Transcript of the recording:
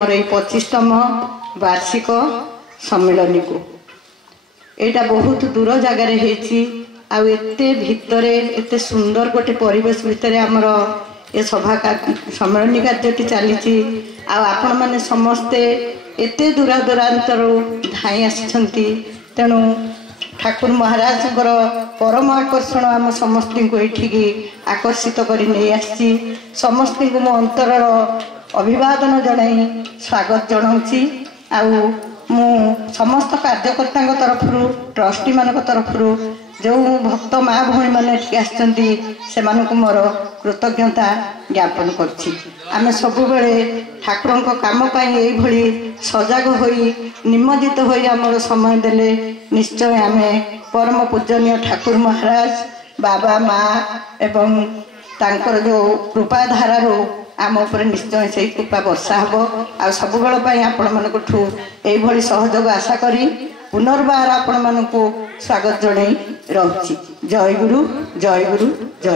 मोर 25तम वार्षिक सम्मेलन को यहाँ बहुत दूर जगार होते भितरे एते सुंदर गोटे परिवेश भितर आमर ये सभा सम्मेलन कार्य चली आपण मैंने समस्ते एते दूरा दूरांतर धाई आसी तेणु ठाकुर महाराज परम आकर्षण आम समस्त को ये आकर्षित कर समस्त को मो अंतर अभिवादन जनाई स्वागत जनाऊँगी मु समस्त कार्यकर्ता तरफ ट्रस्टी मान तरफ जो भक्त माँ भौणी मैंने आसि मोर कृतज्ञता ज्ञापन करें सब ठाकुर काम ये सजग हो निमज्जित हो आमर समय देले निश्चय आम परम पूजनीय ठाकुर महाराज बाबा माँ एवं तांकर जो कृपाधार आम उपर निश्चय से कृपा वर्षा हम आ सब आपण मानू यही सहयोग आशा करी पुनर्बार आपण मानू स्वागत जन रही जय गुरु जय गुरु जय।